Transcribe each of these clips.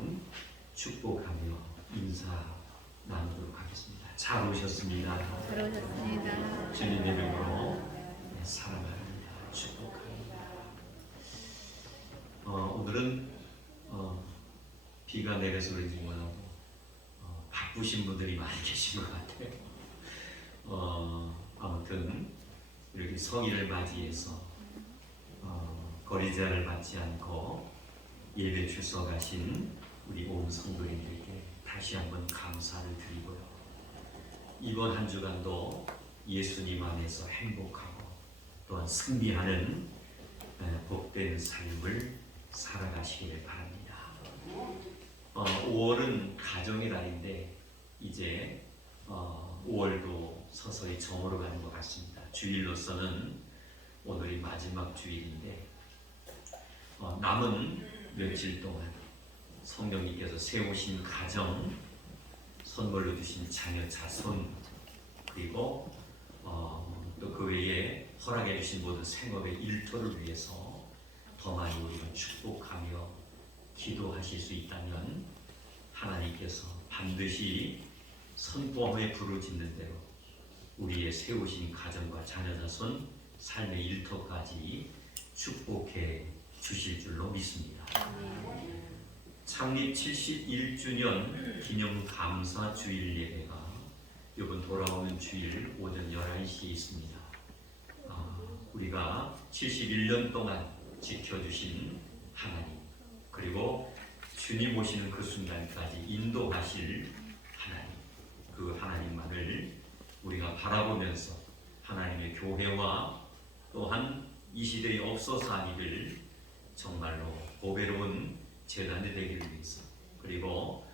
한번 축복하며 인사 나누도록 하겠습니다. 잘 오셨습니다. 잘 오셨습니다. 주님의 이름으로 사랑합니다. 축복합니다. 오늘은 비가 내려서 그런지 몰라도 바쁘신 분들이 많이 계신 것 같아요. 아무튼 이렇게 성인을 맞이해서 거리 제한을 받지 않고 예배 출석하신 우리 온 성도님들께 다시 한번 감사를 드리고요. 이번 한 주간도 예수님 안에서 행복하고 또한 승리하는 복된 삶을 살아가시길 바랍니다. 5월은 가정의 달인데 이제 5월도 서서히 저물어 가는 것 같습니다. 주일로서는 오늘이 마지막 주일인데 남은 며칠 동안 성령님께서 세우신 가정, 선물로 주신 자녀 자손, 그리고 또 그 외에 허락해 주신 모든 생업의 일터를 위해서 더 많이 우리가 축복하며 기도하실 수 있다면 하나님께서 반드시 선포함에 부르짖는 대로 우리의 세우신 가정과 자녀 자손, 삶의 일터까지 축복해 주실 줄로 믿습니다. 창립 71주년 기념 감사 주일 예배가 이번 돌아오는 주일 오전 11시에 있습니다. 우리가 71년 동안 지켜주신 하나님, 그리고 주님 오시는 그 순간까지 인도하실 하나님, 그 하나님만을 우리가 바라보면서 하나님의 교회와 또한 이 시대에 없어서 하기를 정말로 보배로운 재단이 되기를 위해서, 그리고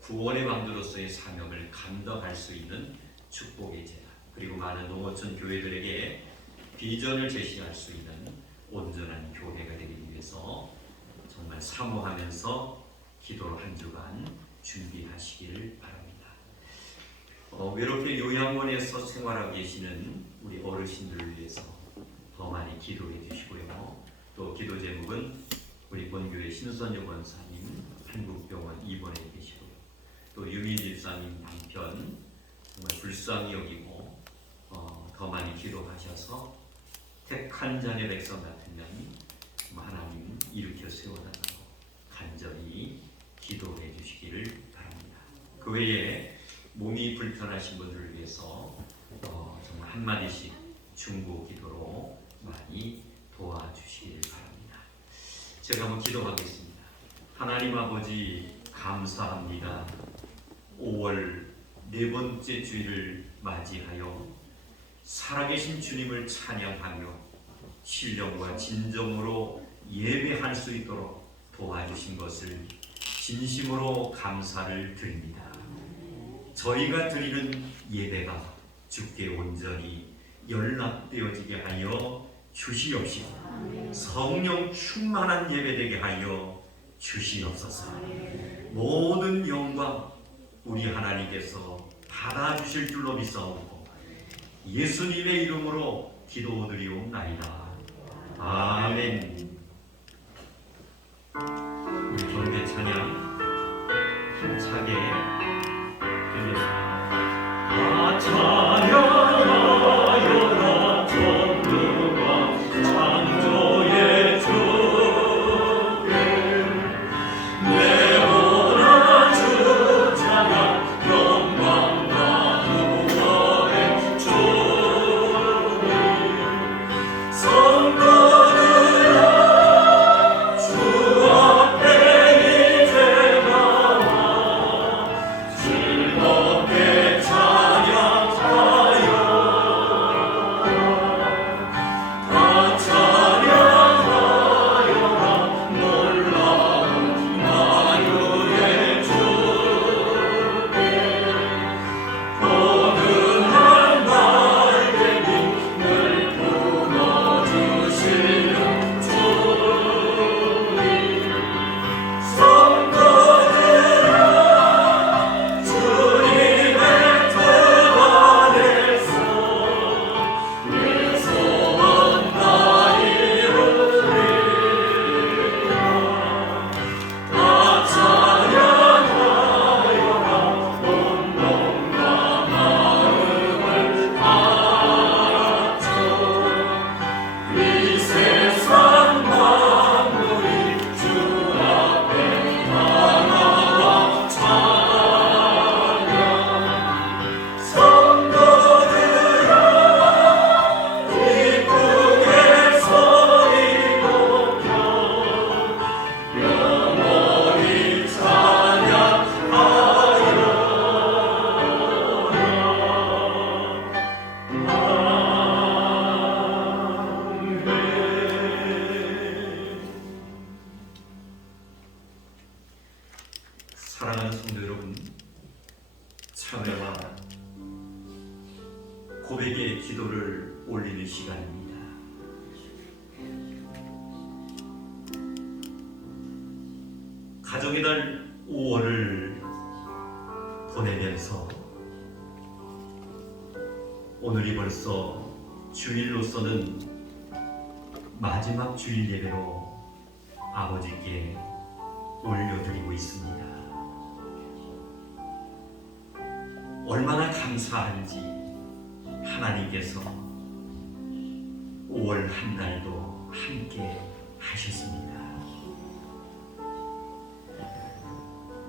구원의 왕조로서의 사명을 감당할 수 있는 축복의 재단, 그리고 많은 농어촌 교회들에게 비전을 제시할 수 있는 온전한 교회가 되기 위해서 정말 사모하면서 기도로 한 주간 준비하시기를 바랍니다. 외롭게 요양원에서 생활하고 계시는 우리 어르신들을 위해서 더 많이 기도해 주시고요. 또 기도 제목은 우리 본교회 신선여 권사님 한국병원 입원해 계시고요. 또 유미 집사님 남편 정말 불쌍히 여기고 더 많이 기도하셔서 택한 자의 백성 같으면 하나님 일으켜 세워달라고 간절히 기도해 주시기를 바랍니다. 그 외에 몸이 불편하신 분들을 위해서 정말 한마디씩 중보 기도로 많이 도와주시기를 바랍니다. 제가 한번 기도하겠습니다. 하나님 아버지 감사합니다. 5월 네 번째 주일을 맞이하여 살아계신 주님을 찬양하며 신령과 진정으로 예배할 수 있도록 도와주신 것을 진심으로 감사를 드립니다. 저희가 드리는 예배가 주께 온전히 연락되어지게 하여 주시옵시고 성령 충만한 예배되게 하여 주시옵소서. 모든 영광 우리 하나님께서 받아주실 줄로 믿사옵고 예수님의 이름으로 기도드리옵나이다. 아멘. 우리 경배 찬양 힘차게 드리겠습니다. 찬양하여라 전능한 창조의 주께 내 원한 주 찬양 영광과 구원의 주님 성도들아 주 앞에 이제 나와 즐겁게 찬양하라. 사랑하는 성도 여러분, 참회와 고백의 기도를 올리는 시간입니다. 가정의 달 5월을 보내면서 오늘이 벌써 주일로서는 마지막 주일 예배로 아버지께 올려드리고 있습니다. 얼마나 감사한지 하나님께서 5월 한 달도 함께 하셨습니다.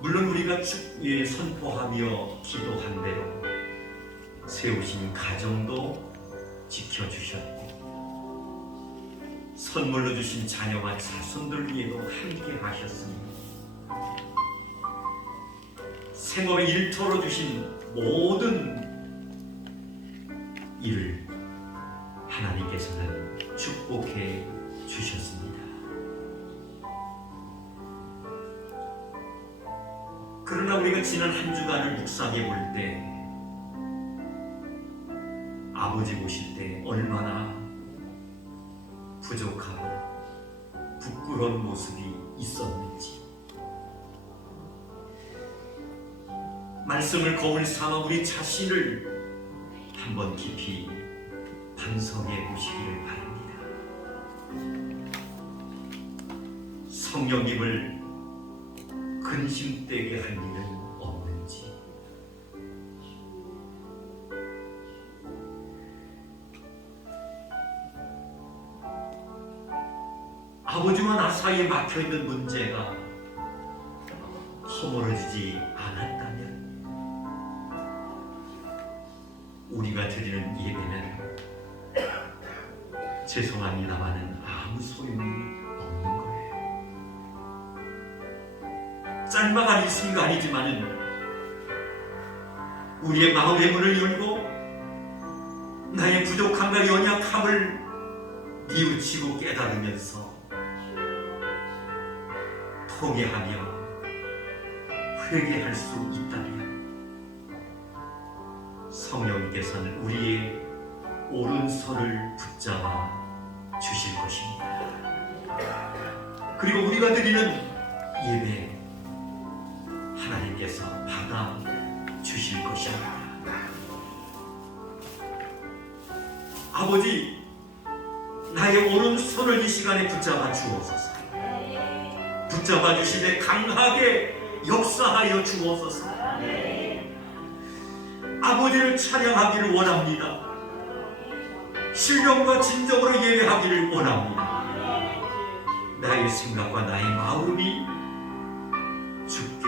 물론 우리가 축에 선포하며 기도한 대로 세우신 가정도 지켜주셨고 선물로 주신 자녀와 자손들 위에도 함께 하셨습니다. 생업의 일터로 주신 모든 일을 하나님께서는 축복해 주셨습니다. 그러나 우리가 지난 한 주간을 묵상해 볼 때 아버지 보실 때 얼마나 부족하고 부끄러운 모습이 있었는지, 말씀을 거울 삼아 우리 자신을 한번 깊이 반성해 보시기를 바랍니다. 성령님을 근심되게 할 일은 없는지, 아버지와 나 사이에 막혀있는 문제가 허물어지지 않았다면 우리가 드리는 예배는 죄송합니다마는 아무 소용이 없는 거예요. 짤막한 이 순간이지만은 우리의 마음의 문을 열고 나의 부족함과 연약함을 뉘우치고 깨달으면서 통회하며 회개할 수 있다면 성령께서는 우리의 오른손을 붙잡아 주실 것입니다. 그리고 우리가 드리는 예배 하나님께서 받아 주실 것입니다. 아버지, 나의 오른손을 이 시간에 붙잡아 주옵소서. 붙잡아 주시되 강하게 역사하여 주옵소서. 아버지를 찬양하기를 원합니다. 신령과 진정으로 예배하기를 원합니다. 나의 생각과 나의 마음이 주께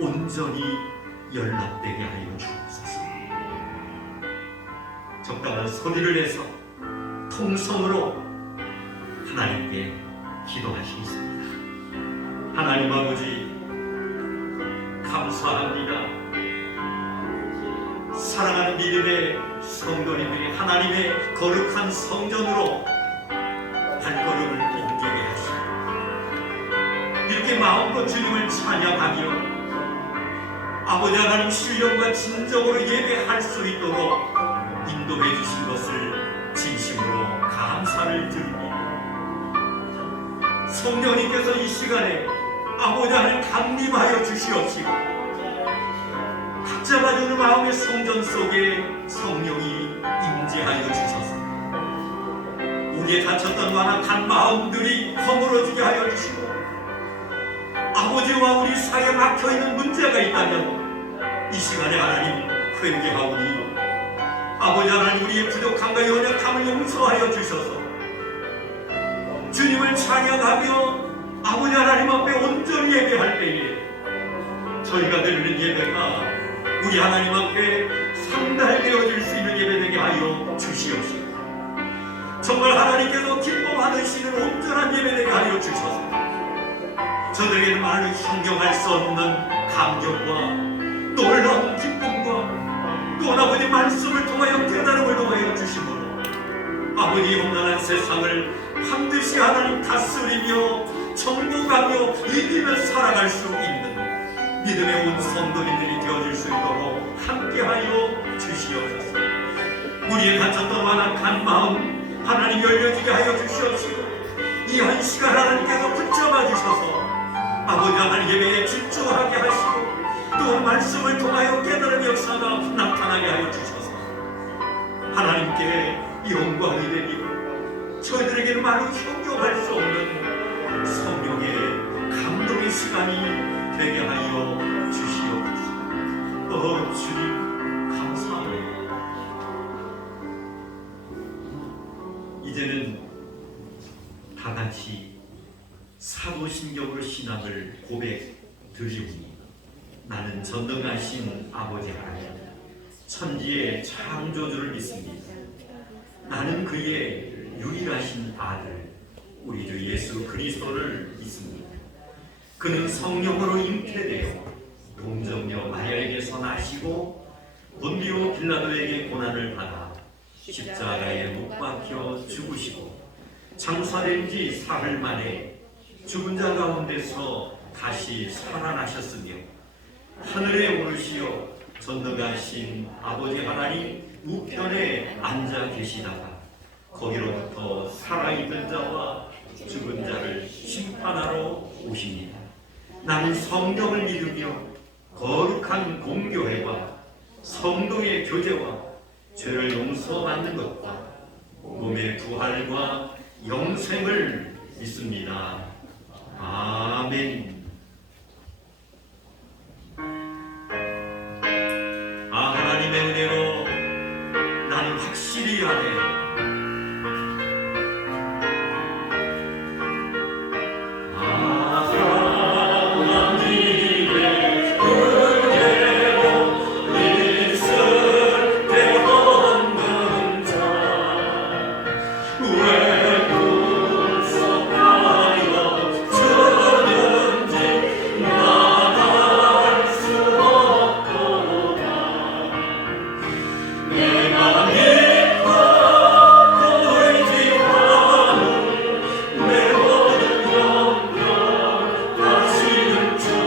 온전히 연락되게 하여 주옵소서. 적당한 소리를 내서 통성으로 하나님께 기도하시겠습니다. 하나님 아버지, 감사합니다. 사랑하는 믿음의 성도님들이 하나님의 거룩한 성전으로 발걸음을 옮기게 하시고 이렇게 마음껏 주님을 찬양하며 아버지 하나님 신령과 진정으로 예배할 수 있도록 인도해 주신 것을 진심으로 감사를 드립니다. 성령님께서 이 시간에 아버지 하나님 강림하여 주시옵시고 각 잡아주는 마음의 성전 속에 성령이 임재하여 주셔서 우리의 다쳤던 완악한 마음들이 허물어지게 하여 주시고 아버지와 우리 사이에 막혀있는 문제가 있다면 이 시간에 하나님 회개하오니 아버지 하나님 우리의 부족함과 연약함을 용서하여 주셔서 주님을 찬양하며 아버지 하나님 앞에 온전히 예배할 때에 저희가 드리는 예배가 우리 하나님 앞에 상달되어질 수 있는 예배 되게 하여 주시옵소서. 정말 하나님께서 기뻐받으시는 온전한 예배 되게 하여 주셔서 저들에게는 말로 형용할 수 없는 감격과 놀라운 기쁨과 또 아버지 말씀을 통하여 깨달음을 통하여 주심으로 아버지 험난한 세상을 반드시 하나님 다스리며 정복하며 이기며 살아갈 수 있는 모든 성도님들이 되어줄 수 있도록 함께하여 주시옵소서. 우리의 갇혔던 완악한 마음 하나님 열려지게 하여 주시옵시고, 이 한 시간 하나님께서 붙잡아 주셔서 아버지 하나님 예배에 집중하게 하시고, 또 말씀을 통하여 깨달음 역사가 나타나게 하여 주셔서 하나님께 영광이 되며 저희들에게는 말로 형용할 수 없는 성령의 감동의 시간이 되게 하여 주시옵소서. 주님 감사합니다. 이제는 다 같이 사도신경으로 신앙을 고백 드리옵니다. 나는 전능하신 아버지 하나님, 천지의 창조주를 믿습니다. 나는 그의 유일하신 아들 우리 주 예수 그리스도를 믿습니다. 그는 성령으로 잉태되어 동정녀 마리아에게서 나시고 본디오 빌라도에게 고난을 받아 십자가에 못 박혀 죽으시고 장사된 지 사흘 만에 죽은 자 가운데서 다시 살아나셨으며 하늘에 오르시어 전능하신 아버지 하나님 우편에 앉아 계시다가 거기로부터 살아있는 자와 죽은 자를 심판하러 오십니다. 나는 성령을 믿으며 거룩한 공교회와 성도의 교제와 죄를 용서받는 것과 몸의 부활과 영생을 믿습니다. 아멘. 하나님의 은혜로 나는 확실히 하네. 하시는 주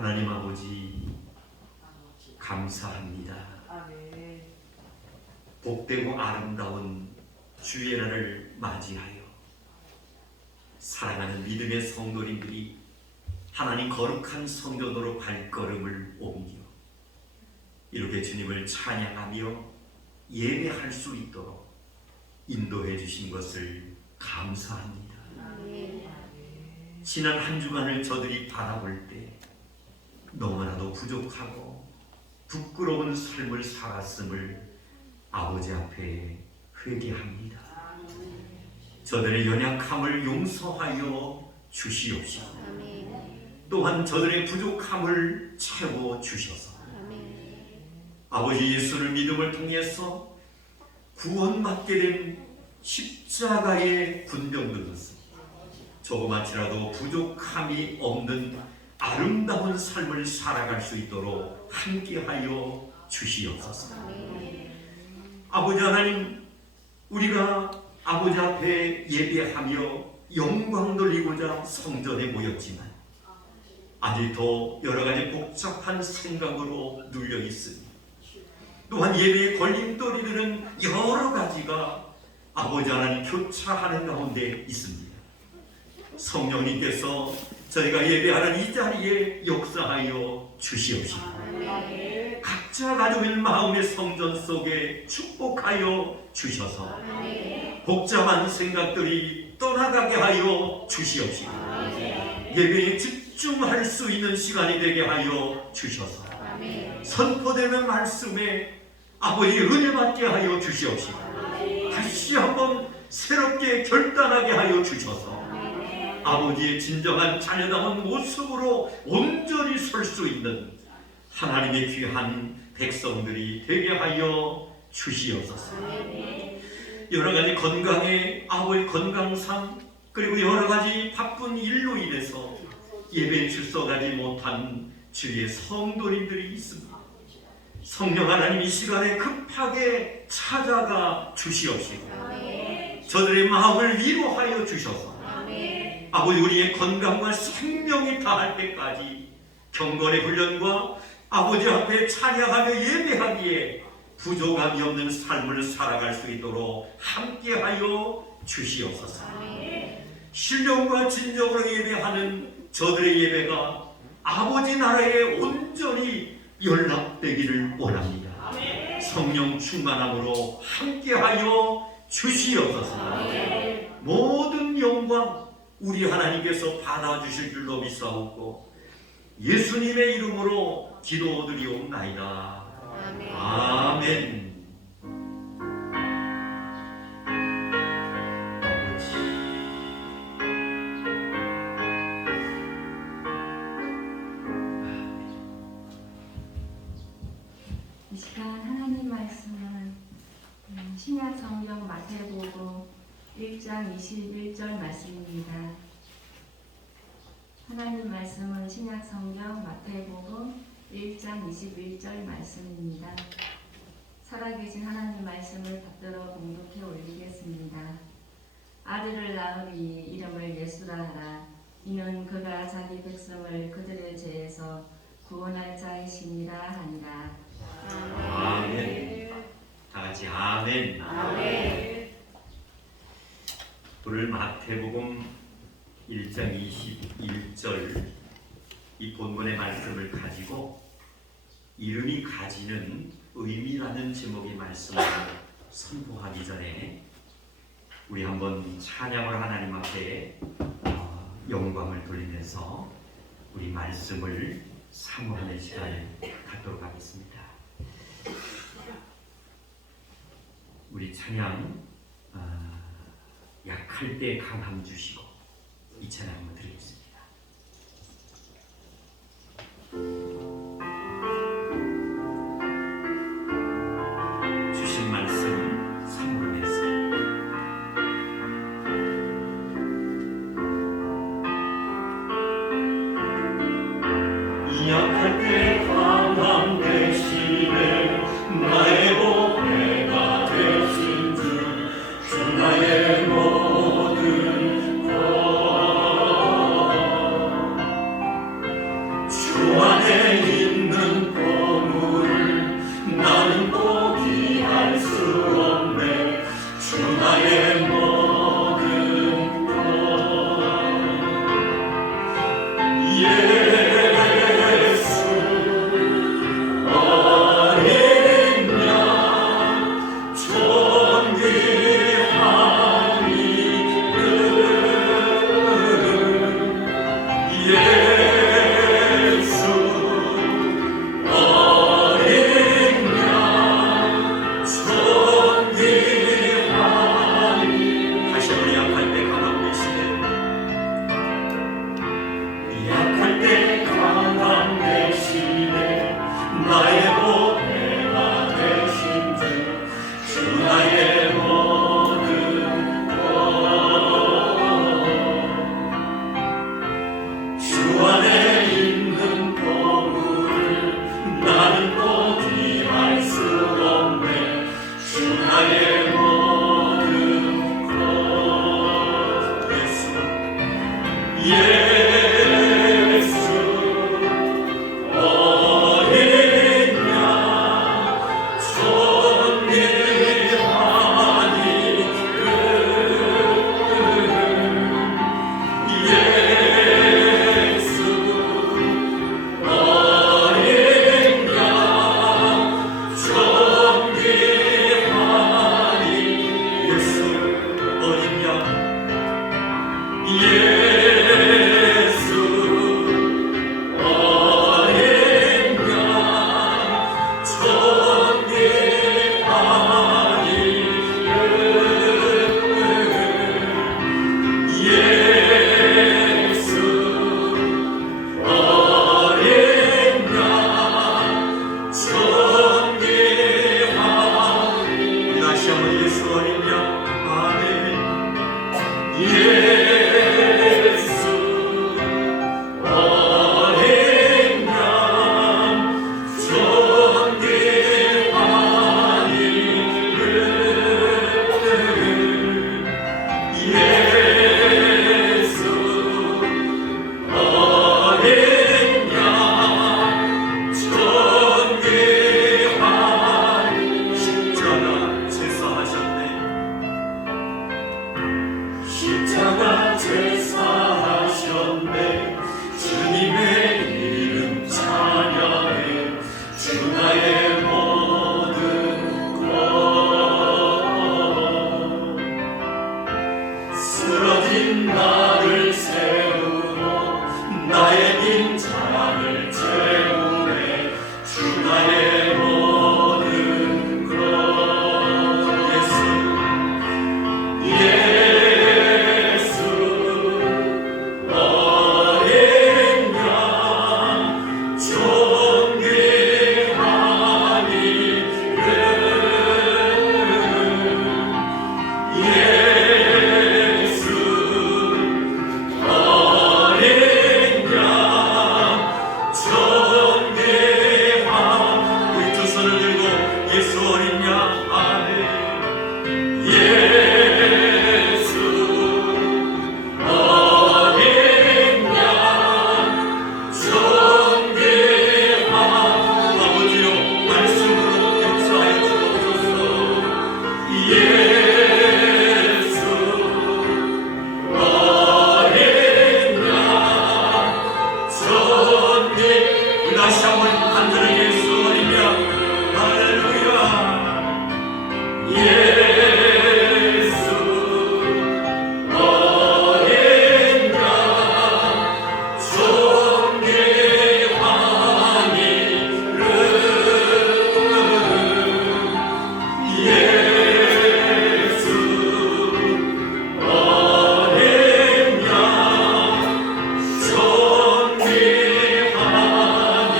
하나님 아버지 감사합니다. 복되고 아름다운 주의 날을 맞이하여 사랑하는 믿음의 성도님들이 하나님 거룩한 성전으로 발걸음을 옮겨 이렇게 주님을 찬양하며 예배할 수 있도록 인도해 주신 것을 감사합니다. 지난 한 주간을 저들이 바라볼 때 너무나도 부족하고 부끄러운 삶을 살았음을 아버지 앞에 회개합니다. 저들의 연약함을 용서하여 주시옵시고 또한 저들의 부족함을 채워 주셔서 아버지 예수를 믿음을 통해서 구원받게 된 십자가의 군병들로서 조그맣지라도 부족함이 없는 아름다운 삶을 살아갈 수 있도록 함께하여 주시옵소서. 아버지 하나님, 우리가 아버지 앞에 예배하며 영광 돌리고자 성전에 모였지만 아직도 여러 가지 복잡한 생각으로 눌려 있으니 또한 예배의 걸림돌이들은 여러 가지가 아버지 하나님 교차하는 가운데 있습니다. 성령님께서 저희가 예배하는 이 자리에 역사하여 주시옵시고 각자 가지고 있는 마음의 성전 속에 축복하여 주셔서 복잡한 생각들이 떠나가게 하여 주시옵시고 예배에 집중할 수 있는 시간이 되게 하여 주셔서 선포되는 말씀에 아버지 은혜 받게 하여 주시옵시고 다시 한번 새롭게 결단하게 하여 주셔서 아버지의 진정한 자녀다운 모습으로 온전히 설 수 있는 하나님의 귀한 백성들이 되게 하여 주시옵소서. 여러 가지 건강의 아버지 건강상 그리고 여러 가지 바쁜 일로 인해서 예배에 출석하지 못한 주의 성도님들이 있습니다. 성령 하나님 이 시간에 급하게 찾아가 주시옵시고 저들의 마음을 위로하여 주셔서 아버지 우리의 건강과 생명이 다할 때까지 경건의 훈련과 아버지 앞에 찬양하며 예배하기에 부족함이 없는 삶을 살아갈 수 있도록 함께하여 주시옵소서. 신령과 진정으로 예배하는 저들의 예배가 아버지 나라에 온전히 연락되기를 원합니다. 성령 충만함으로 함께하여 주시옵소서. 모든 영광 우리 하나님께서 받아주실 줄로 믿사옵고 예수님의 이름으로 기도드리옵나이다. 아멘. 이 시간 하나님 말씀은 신약 성경 마태복음 1장 21절 말씀입니다. 하나님 말씀은 신약 성경 마태복음 1장 21절 말씀입니다. 살아계신 하나님 말씀을 받들어 공독해 올리겠습니다. 아들을 낳으니 이름을 예수라 하라. 이는 그가 자기 백성을 그들의 죄에서 구원할 자이시니라 하니라. 아멘. 다 같이 아멘. 아멘. 오늘 마태복음 1장 21절 이 본문의 말씀을 가지고 이름이 가지는 의미라는 제목의 말씀을 선포하기 전에 우리 한번 찬양을 하나님 앞에 영광을 돌리면서 우리 말씀을 사모하는 시간을 갖도록 하겠습니다. 우리 찬양 약할 때 강함 주시고 이 찬양 한번 드리겠습니다. 주신 말씀 사모하면서 약할 때 강함 되시네 나의 보배가 되신 주 나의 모든 것 주 안에 안에 있는 보물 나는 포기할 수 없네. 주 나의 모든 것 예수 어린 양 존귀한 이름 예수 어린 양 존귀한 다시 우리 약할 때 강한 대신에 약할 때 강한 대신에 나의 보배가 되신 주 나의 모든 것 주 안에 있는 보물 나는 포기할 수 없네. 주 나의 모든 것 예수 예수 어린 양 존귀한 이름 예수 어린 양 존귀한 예수 어린 양 예수 어린 양 존귀한 이름 예수 어린 양 존귀한 다시 한번 예수 어린 양 아멘 예수 어린 양 존귀한 이름 예수 어린 양 존귀한 십자가 제사하셨네. 십자가 제사하셨네. 주님의 이름 찬양해. 주 나의 모든 것 쓰러진 나를 세우고 나의 빈잔을 채우네. 주 나의 모든 것 예수 예수 어린 양 존귀한 이름 예수 어린 양 존귀한 우리 두 손을 들고 예수 어린 양 아멘 예수 어린 양 존귀한 아버지여 말씀으로 역사하여 주옵소서 예수 어린 양 존귀 우리 다시 한번 간절히 예수 어린 양 할렐루야 예수 어린 양 존귀한 이름 예수 어린 양 존귀한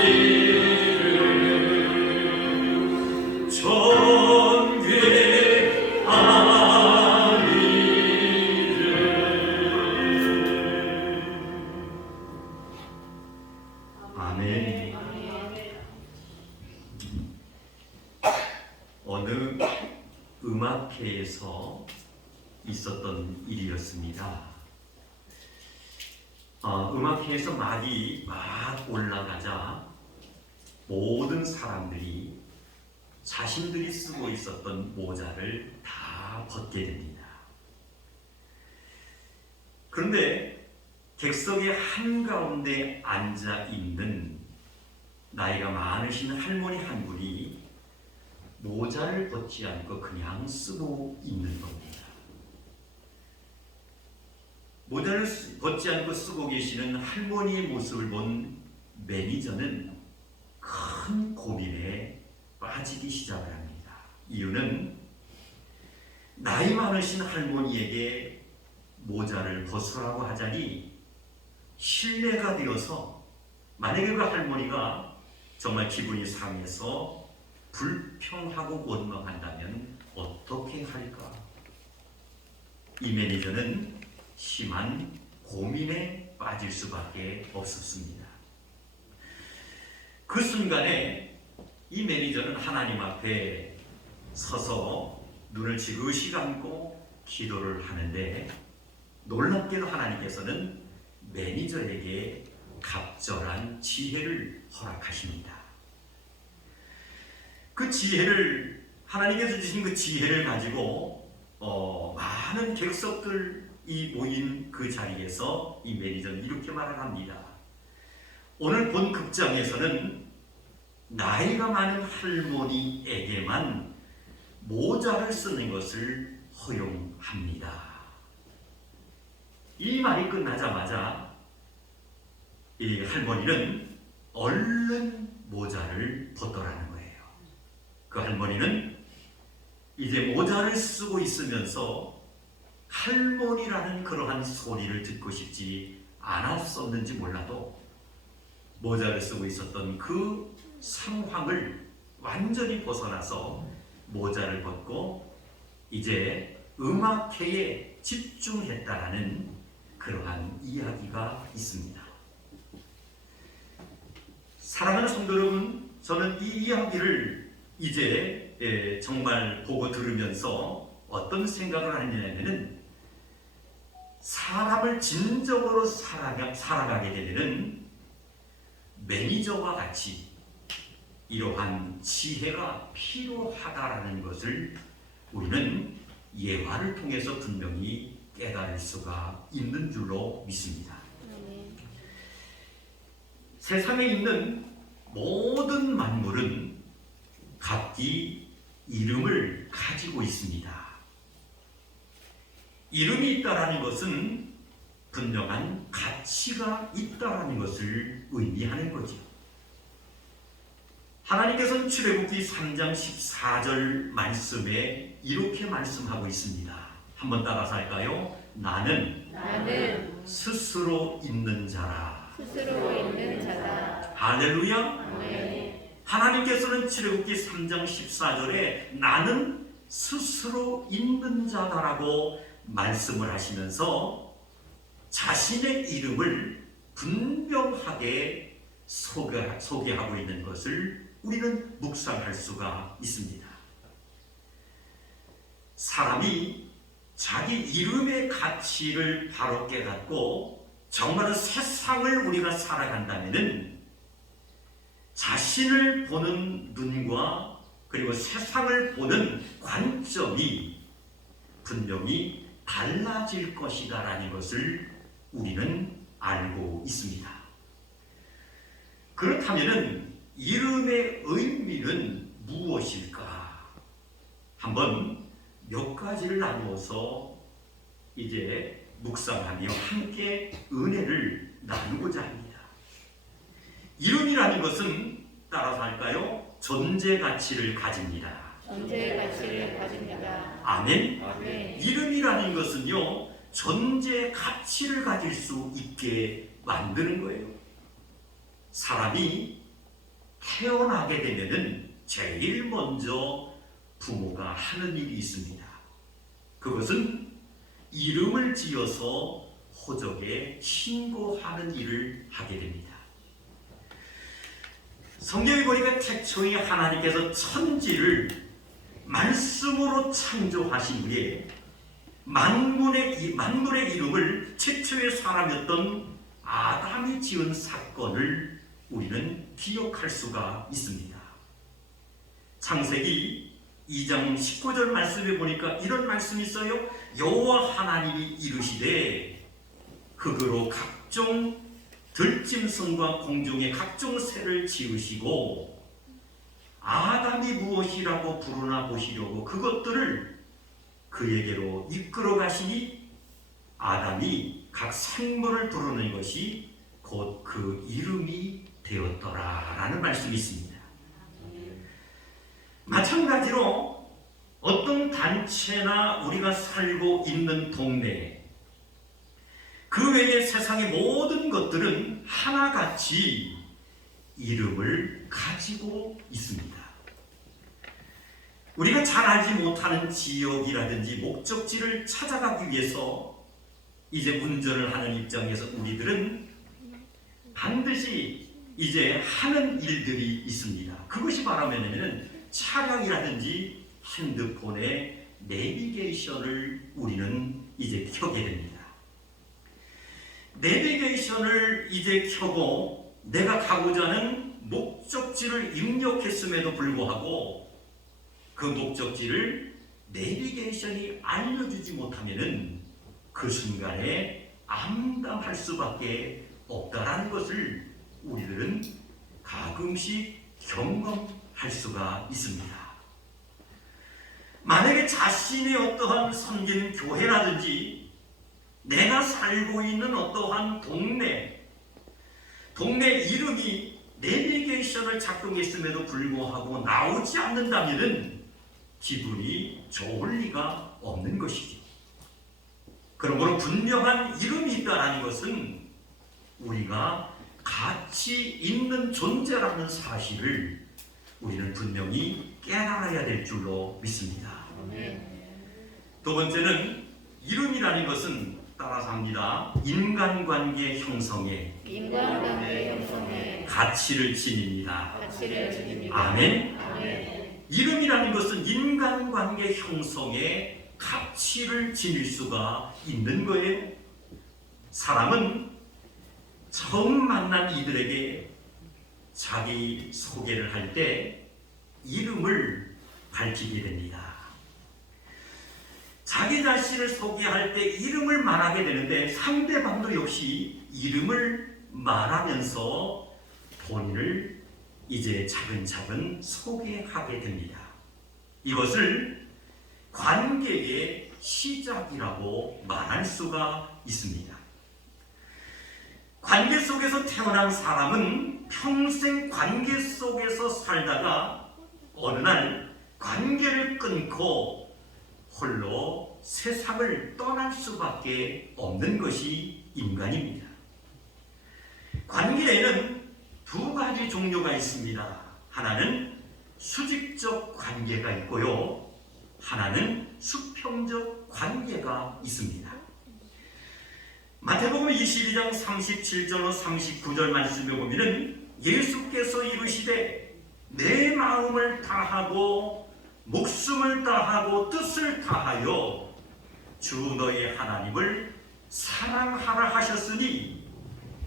이름 존귀한 이름 아멘. 어느 음악회에서 있었던 일이었습니다. 음악회에서 막이 막 올라가자 모든 사람들이 자신들이 쓰고 있었던 모자를 다 벗게 됩니다. 그런데 객석의 한가운데 앉아 있는 나이가 많으신 할머니 한 분이 모자를 벗지 않고 그냥 쓰고 있는 겁니다. 모자를 벗지 않고 쓰고 계시는 할머니의 모습을 본 매니저는 큰 고민에 빠지기 시작을 합니다. 이유는 나이 많으신 할머니에게 모자를 벗으라고 하자니 신뢰가 되어서 만약에 그 할머니가 정말 기분이 상해서 불평하고 원망한다면 어떻게 할까? 이 매니저는 심한 고민에 빠질 수밖에 없었습니다. 그 순간에 이 매니저는 하나님 앞에 서서 눈을 지그시 감고 기도를 하는데 놀랍게도 하나님께서는 매니저에게 갑절한 지혜를 허락하십니다. 그 지혜를 하나님께서 주신 그 지혜를 가지고 많은 객석들이 모인 그 자리에서 이 매니저는 이렇게 말을 합니다. 오늘 본 극장에서는 나이가 많은 할머니에게만 모자를 쓰는 것을 허용합니다. 이 말이 끝나자마자 이 할머니는 얼른 모자를 벗더라는 거예요. 그 할머니는 이제 모자를 쓰고 있으면서 할머니라는 그러한 소리를 듣고 싶지 않았었는지 몰라도 모자를 쓰고 있었던 그 상황을 완전히 벗어나서 모자를 벗고 이제 음악회에 집중했다라는 그러한 이야기가 있습니다. 사랑하는 성도 여러분, 저는 이 이야기를 이제 정말 보고 들으면서 어떤 생각을 하냐면은 사람을 진정으로 살아가게 되는 매니저와 같이 이러한 지혜가 필요하다라는 것을 우리는 예화를 통해서 분명히 깨달을 수가 있는 줄로 믿습니다. 세상에 있는 모든 만물은 각기 이름을 가지고 있습니다. 이름이 있다라는 것은 분명한 가치가 있다라는 것을 의미하는 거죠. 하나님께서는 출애굽기 3장 14절 말씀에 이렇게 말씀하고 있습니다. 한번 따라서 할까요? 나는 스스로 있는 자라. 스스로 있는 자다. 할렐루야. 네. 하나님께서는 출애굽기 3장 14절에 나는 스스로 있는 자다라고 말씀을 하시면서 자신의 이름을 분명하게 소개하고 있는 것을 우리는 묵상할 수가 있습니다. 사람이 자기 이름의 가치를 바로 깨닫고 정말 세상을 우리가 살아간다면은 자신을 보는 눈과 그리고 세상을 보는 관점이 분명히 달라질 것이다라는 것을 우리는 알고 있습니다. 그렇다면은 이름의 의미는 무엇일까? 한번 몇 가지를 나누어서 이제 묵상하며 함께 은혜를 나누고자 합니다. 이름이라는 것은 따라서 할까요? 존재 가치를 가집니다. 존재 가치를 가집니다. 아멘. 아멘. 이름이라는 것은요, 존재 가치를 가질 수 있게 만드는 거예요. 사람이 태어나게 되면은 제일 먼저 부모가 하는 일이 있습니다. 그것은 이름을 지어서 호적에 신고하는 일을 하게 됩니다. 성경에 보니까 태초에 하나님께서 천지를 말씀으로 창조하신 후에 만물의 이름을 최초의 사람이었던 아담이 지은 사건을 우리는 기억할 수가 있습니다. 창세기 2장 19절 말씀에 보니까 이런 말씀이 있어요. 여호와 하나님이 이르시되 흙으로 각종 들짐승과 공중의 각종 새를 지으시고 아담이 무엇이라고 부르나 보시려고 그것들을 그에게로 이끌어 가시니 아담이 각 생물을 부르는 것이 곧 그 이름이 되었더라 라는 말씀이 있습니다. 마찬가지로 어떤 단체나 우리가 살고 있는 동네 그 외의 세상의 모든 것들은 하나같이 이름을 가지고 있습니다. 우리가 잘 알지 못하는 지역이라든지 목적지를 찾아가기 위해서 이제 운전을 하는 입장에서 우리들은 반드시 이제 하는 일들이 있습니다. 그것이 바로 뭐냐면 차량이라든지 핸드폰의 내비게이션을 우리는 이제 켜게 됩니다. 내비게이션을 이제 켜고 내가 가고자 하는 목적지를 입력했음에도 불구하고 그 목적지를 내비게이션이 알려주지 못하면은 그 순간에 암담할 수밖에 없다라는 것을 우리들은 가끔씩 경험할 수가 있습니다. 만약에 자신의 어떠한 섬기는 교회라든지 내가 살고 있는 어떠한 동네 이름이 내비게이션을 작동했음에도 불구하고 나오지 않는다면 기분이 좋을 리가 없는 것이죠. 그러므로 분명한 이름이 있다는 것은 우리가 가치 있는 존재라는 사실을 우리는 분명히 깨달아야 될 줄로 믿습니다. 두 번째는 이름이라는 것은 따라서 합니다. 인간관계 형성에 가치를 지닙니다. 아멘. 이름이라는 것은 인간관계 형성에 가치를 지닐 수가 있는 거예요. 사람은 처음 만난 이들에게 자기 소개를 할 때 이름을 밝히게 됩니다. 자기 자신을 소개할 때 이름을 말하게 되는데 상대방도 역시 이름을 말하면서 본인을 이제 차근차근 소개하게 됩니다. 이것을 관계의 시작이라고 말할 수가 있습니다. 관계 속에서 태어난 사람은 평생 관계 속에서 살다가 어느 날 관계를 끊고 홀로 세상을 떠날 수밖에 없는 것이 인간입니다. 관계에는 두 가지 종류가 있습니다. 하나는 수직적 관계가 있고요. 하나는 수평적 관계가 있습니다. 마태복음 22장 37절로 39절 말씀에 보면은 예수께서 이르시되 내 마음을 다하고 목숨을 다하고 뜻을 다하여 주 너의 하나님을 사랑하라 하셨으니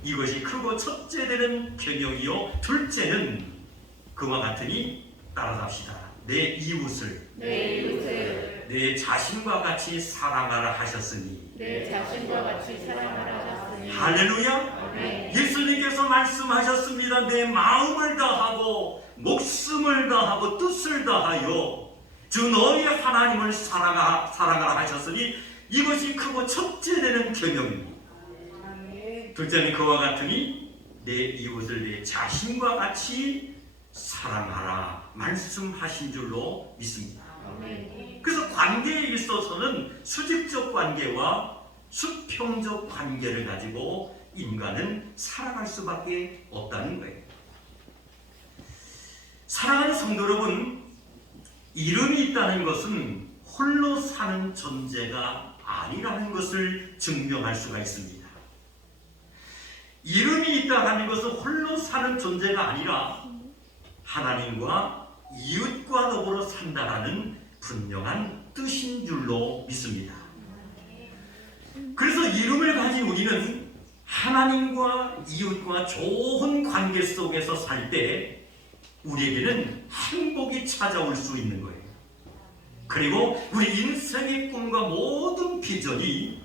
이것이 크고 첫째 되는 경영이요 둘째는 그와 같으니 따라서 합시다. 내 이웃을 내 자신과 같이 사랑하라 하셨으니 할렐루야. 예수님께서 말씀하셨습니다. 내 마음을 다하고 목숨을 다하고 뜻을 다하여 주 너의 하나님을 사랑하라 하셨으니 이것이 크고 첫째 되는 경영입니다. 둘째는 그와 같으니 내 이웃을 내 자신과 같이 사랑하라 말씀하신 줄로 믿습니다. 그래서 관계에 있어서는 수직적 관계와 수평적 관계를 가지고 인간은 살아갈 수밖에 없다는 거예요. 사랑하는 성도 여러분, 이름이 있다는 것은 홀로 사는 존재가 아니라는 것을 증명할 수가 있습니다. 이름이 있다는 것은 홀로 사는 존재가 아니라 하나님과 이웃과 더불어 산다라는 분명한 뜻인 줄로 믿습니다. 그래서 이름을 가진 우리는 하나님과 이웃과 좋은 관계 속에서 살 때 우리에게는 행복이 찾아올 수 있는 거예요. 그리고 우리 인생의 꿈과 모든 비전이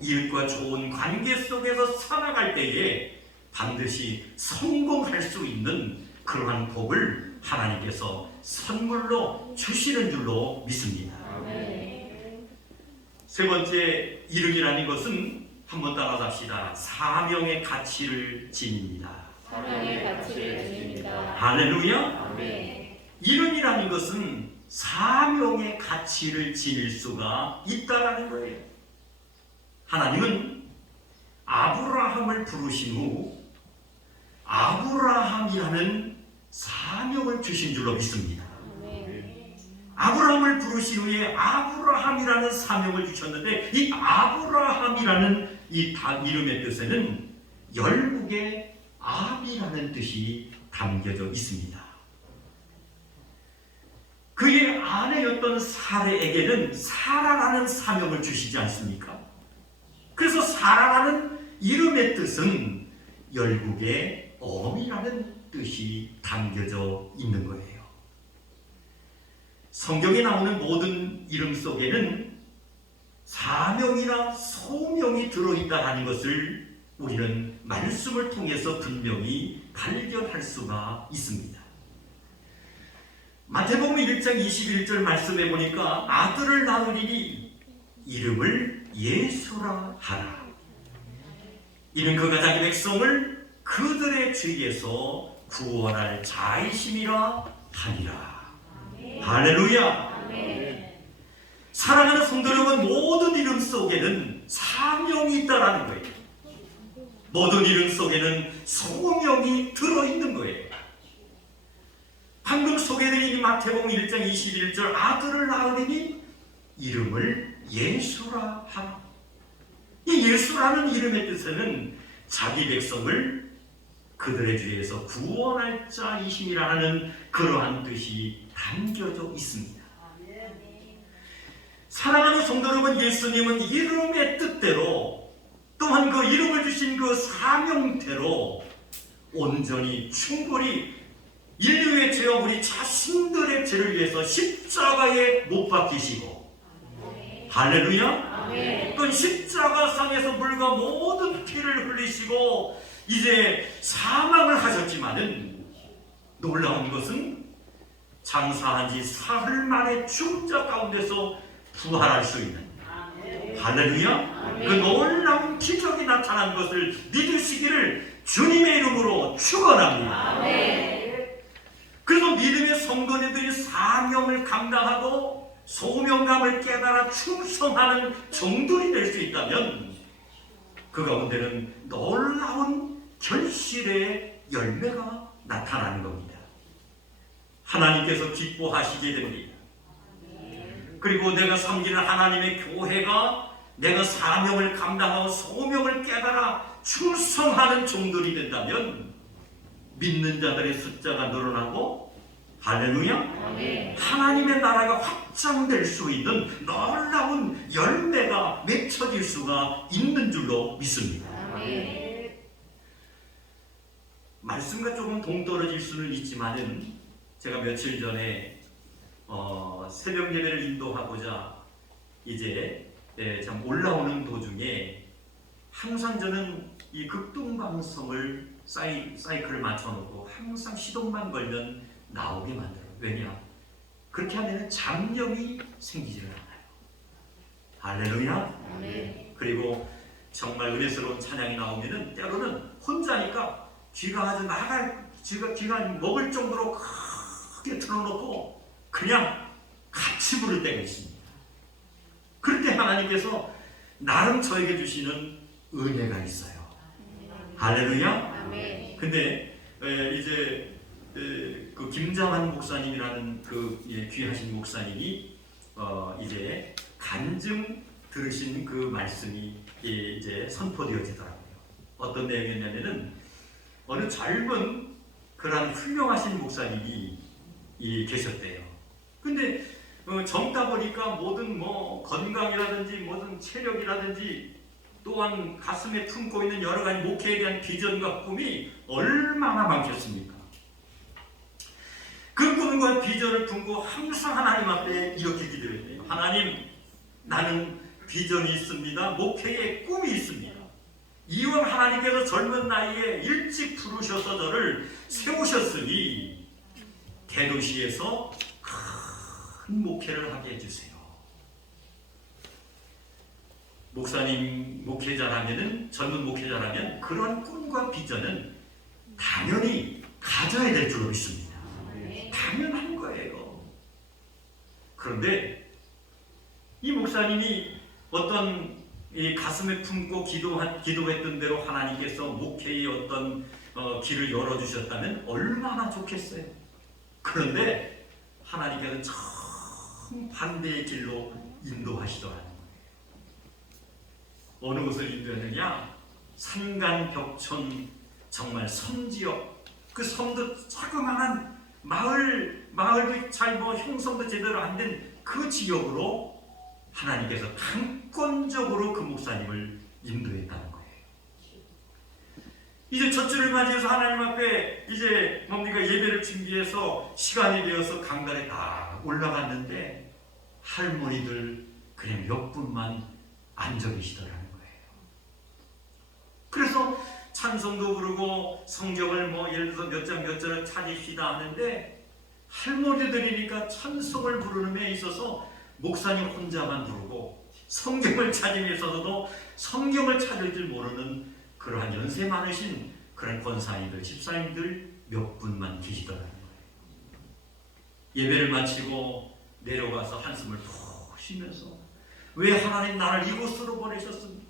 이웃과 좋은 관계 속에서 살아갈 때에 반드시 성공할 수 있는 그러한 복을 하나님께서 선물로 주시는 줄로 믿습니다. 세 번째, 이름이라는 것은 한번 따라잡시다. 사명의 가치를 지닙니다. 사명의 가치를 지닙니다. 할렐루야. 아멘. 이름이라는 것은 사명의 가치를 지닐 수가 있다라는 거예요. 하나님은 아브라함을 부르신 후 아브라함이라는 사명을 주신 줄로 믿습니다. 아멘. 아브라함을 부르신 후에 아브라함이라는 사명을 주셨는데, 이 아브라함이라는 이 이름의 뜻에는 열국의 아비라는 뜻이 담겨져 있습니다. 그의 아내였던 사레에게는 사라라는 사명을 주시지 않습니까? 그래서 사라라는 이름의 뜻은 열국의 어미라는 뜻이 담겨져 있는 거예요. 성경에 나오는 모든 이름 속에는 사명이나 소명이 들어있다는 것을 우리는 말씀을 통해서 분명히 발견할 수가 있습니다. 마태복음 1장 21절 말씀해 보니까 아들을 낳으리니 이름을 예수라 하라. 이는 그가 자기 백성을 그들의 죄에서 구원할 자이심이라 하니라. 할렐루야. 아멘. 사랑하는 성도 여러분, 모든 이름 속에는 사명이 있다라는 거예요. 모든 이름 속에는 소명이 들어있는 거예요. 방금 소개해드린 마태복음 1장 21절 아들을 낳으리니 이름을 예수라 하라. 이 예수라는 이름의 뜻에는 자기 백성을 그들의 죄에서 구원할 자이심이라는 그러한 뜻이 담겨져 있습니다. 사랑하는 성도 여러분, 예수님은 이름의 뜻대로 또한 그 이름을 주신 그 사명대로 온전히 충분히 인류의 죄와 우리 자신들의 죄를 위해서 십자가에 못 박히시고, 할렐루야. 또 십자가상에서 물과 모든 피를 흘리시고 이제 사망을 하셨지만은 놀라운 것은 장사한 지 사흘 만에 죽자 가운데서 부활할 수 있는, 할렐루야. 그 놀라운 기적이 나타난 것을 믿으시기를 주님의 이름으로 축원합니다. 그래서 믿음의 성도님들이 사명을 감당하고 소명감을 깨달아 충성하는 종들이 될 수 있다면 그 가운데는 놀라운 결실의 열매가 나타나는 겁니다. 하나님께서 기뻐하시게 됩니다. 그리고 내가 섬기는 하나님의 교회가 내가 사명을 감당하고 소명을 깨달아 충성하는 종들이 된다면 믿는 자들의 숫자가 늘어나고, 할렐루야, 하나님의 나라가 확장될 수 있는 놀라운 열매가 맺혀질 수가 있는 줄로 믿습니다. 말씀과 조금 동떨어질 수는 있지만은 제가 며칠 전에 새벽 예배를 인도하고자 이제 참 올라오는 도중에 항상 저는 이 극동방송을 사이클을 맞춰놓고 항상 시동만 걸면 나오게 만들어요. 왜냐? 그렇게 하면 잡념이 생기지를 않아요. 할렐루야. 그리고 정말 은혜스러운 찬양이 나오면은 때로는 혼자니까 귀가 아주 귀가 먹을 정도로 크게 틀어놓고 그냥 같이 부를 때가 있습니다. 그럴 때 하나님께서 나름 저에게 주시는 은혜가 있어요. 할렐루야. 근데 이제 그 김장한 목사님이라는 그 귀하신 목사님이 이제 간증 들으신 그 말씀이 이제 선포되어지더라고요. 어떤 내용이었냐면은 어느 젊은 그런 훌륭하신 목사님이 계셨대요. 근데 젊다 보니까 모든 뭐 건강이라든지 모든 체력이라든지 또한 가슴에 품고 있는 여러 가지 목회에 대한 비전과 꿈이 얼마나 많겠습니까? 그 꿈과 비전을 품고 항상 하나님 앞에 이렇게 기도했네요. 하나님, 나는 비전이 있습니다. 목회에 꿈이 있습니다. 이왕 하나님께서 젊은 나이에 일찍 부르셔서 저를 세우셨으니 대도시에서 큰 목회를 하게 해주세요. 목사님 목회자라면은, 젊은 목회자라면 그런 꿈과 비전은 당연히 가져야 될 줄로 믿습니다. 당연한 거예요. 그런데 이 목사님이 어떤 이 가슴에 품고 기도했던 대로 하나님께서 목회의 어떤 길을 열어주셨다면 얼마나 좋겠어요. 그런데 하나님께서 참 반대의 길로 인도하시더라는 거예요. 어느 곳을 인도했느냐? 산간벽촌, 정말 섬지역, 그 섬도 자그마한 마을도 잘 형성도 제대로 안 된 그 지역으로 하나님께서 강권적으로 그 목사님을 인도했다는 거예요. 이제 첫 주를 맞이해서 하나님 앞에 이제 뭡니까 예배를 준비해서 시간이 되어서 강단에 딱 올라갔는데 할머니들 그냥 몇 분만 앉아 계시더라는 거예요. 그래서 찬송도 부르고 성경을 예를 들어서 몇 장 몇 절을 찾으시다 하는데 할머니들이니까 찬송을 부르는 데 있어서 목사님 혼자만 부르고 성경을 찾음에 있어서도 성경을 찾을 줄 모르는 그러한 연세 많으신 그런 권사님들, 집사님들 몇 분만 계시더라는 거예요. 예배를 마치고 내려가서 한숨을 푹 쉬면서 왜 하나님 나를 이곳으로 보내셨습니까?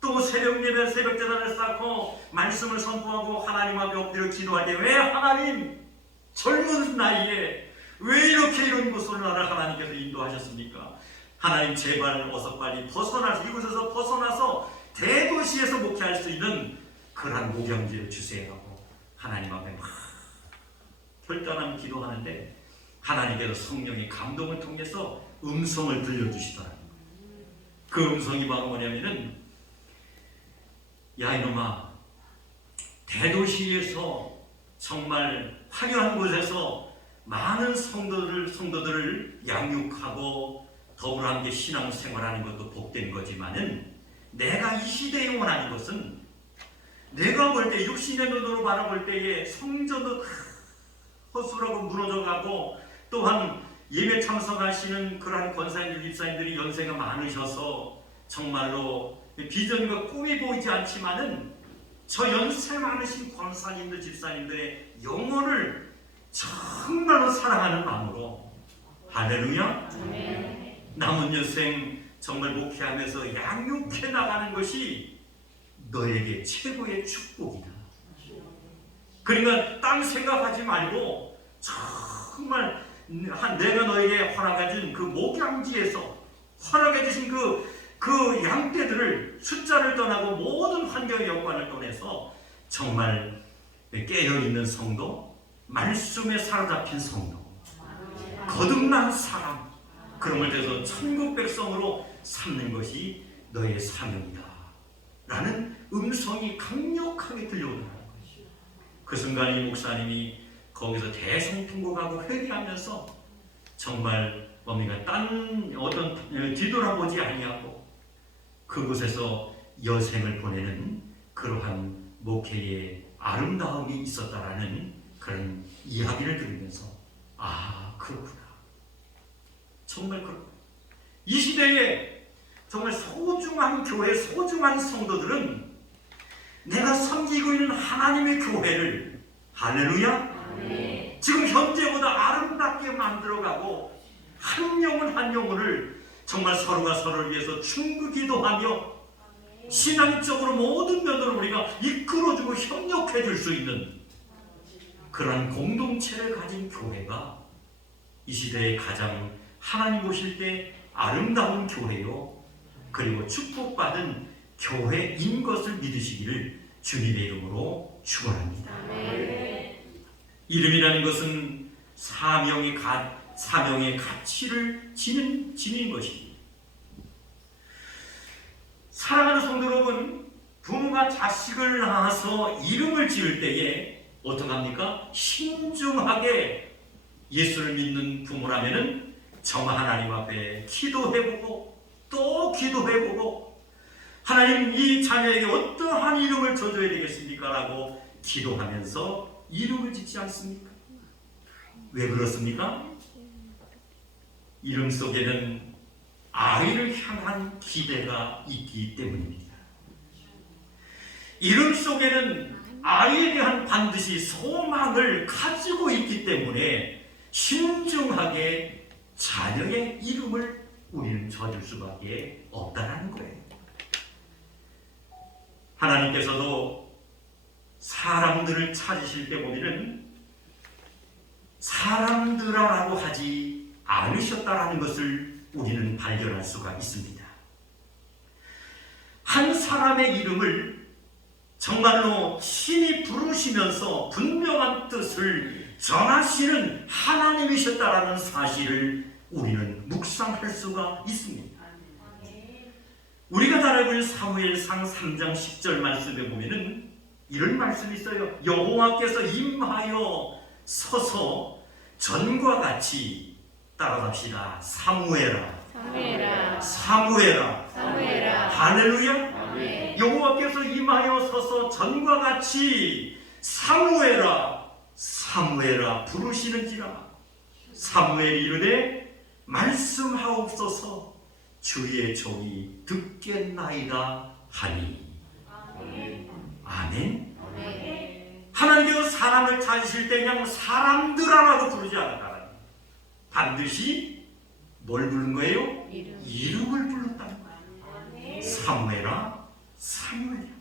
또 새벽 예배, 새벽 제단을 쌓고 말씀을 선포하고 하나님 앞에 엎드려 기도할 때 왜 하나님 젊은 나이에 왜 이렇게 이런 곳으로 나를 하나님께서 인도하셨습니까? 하나님 제발 어서 빨리 벗어나서 이곳에서 벗어나서 대도시에서 목회할 수 있는 그러한 모경지를 주세요 하고 하나님 앞에 막 결단하며 기도하는데 하나님께서 성령의 감동을 통해서 음성을 들려주시더라고요. 그 음성이 바로 뭐냐면은 야 이놈아, 대도시에서 정말 화려한 곳에서 많은 성도들을 양육하고 더불어 함께 신앙생활하는 것도 복된 거지만은 내가 이 시대에 원하는 것은 내가 볼 때 육신의 눈으로 바라볼 때에 성전도 허술하고 무너져가고 또한 예배 참석하시는 그러한 권사님들, 집사님들이 연세가 많으셔서 정말로 비전과 꿈이 보이지 않지만은 저 연세 많으신 권사님들, 집사님들의 영혼을 정말로 사랑하는 마음으로 할렐루야 남은 여생 정말 목회하면서 양육해 나가는 것이 너에게 최고의 축복이다. 그러니까 딴 생각하지 말고 정말 내가 너에게 허락해준 그 목양지에서 허락해주신 그 양떼들을 숫자를 떠나고 모든 환경의 여건을 떠나서 정말 깨어있는 성도, 말씀에 사로잡힌 성도, 거듭난 사람, 그런 걸 대해서 천국 백성으로 삼는 것이 너의 사명이다 라는 음성이 강력하게 들려오더라고요. 그 순간 이 목사님이 거기서 대성통곡하고 회개하면서 정말 뭡니까 딴 어떤 뒤돌아보지 아니하고 그곳에서 여생을 보내는 그러한 목회의 아름다움이 있었다라는 그런 이야기를 들으면서 아 그렇구나, 정말 그렇구나. 이 시대에 정말 소중한 교회, 소중한 성도들은 내가 섬기고 있는 하나님의 교회를 할렐루야 지금 현재보다 아름답게 만들어가고 한 영혼 한 영혼을 정말 서로가 서로를 위해서 충고 기도하며 신앙적으로 모든 면으로 우리가 이끌어주고 협력해 줄 수 있는 그런 공동체를 가진 교회가 이 시대에 가장 하나님 보실 때 아름다운 교회요 그리고 축복받은 교회인 것을 믿으시기를 주님의 이름으로 축원합니다. 이름이라는 것은 사명의 가치를 지닌 것이니 사랑하는 성도 여러분, 부모가 자식을 낳아서 이름을 지을 때에 어떡합니까? 신중하게 예수를 믿는 부모라면은 정말 하나님 앞에 기도해보고 또 기도해보고 하나님 이 자녀에게 어떠한 이름을 줘줘야 되겠습니까? 라고 기도하면서 이름을 짓지 않습니까? 왜 그렇습니까? 이름 속에는 아이를 향한 기대가 있기 때문입니다. 이름 속에는 아이에 대한 반드시 소망을 가지고 있기 때문에 신중하게 자녀의 이름을 우리는 져줄 수밖에 없다는 거예요. 하나님께서도 사람들을 찾으실 때 보면은 사람들아라고 하지 않으셨다라는 것을 우리는 발견할 수가 있습니다. 한 사람의 이름을 정말로 신이 부르시면서 분명한 뜻을 전하시는 하나님이셨다라는 사실을 우리는 묵상할 수가 있습니다. 우리가 잘 알고 있는 사무엘상 3장 10절 말씀에 보면은 이런 말씀이 있어요. 여호와께서 임하여 서서 전과 같이 따라갑시다. 사무엘아, 사무엘아, 사무엘아, 사무엘아, 할렐루야. 아멘. 여호와께서 임하여 서서 전과 같이 사무엘아, 사무엘아 부르시는지라. 사무엘이 이르되 말씀하옵소서 주의 종이 듣겠나이다 하니. 아멘. 아멘. 하나님께서 사람을 찾으실 때 그냥 사람들아라고 부르지 않았다. 반드시 뭘 부른 거예요? 이름을 불렀다는 거예요. 사무엘아, 사무엘아.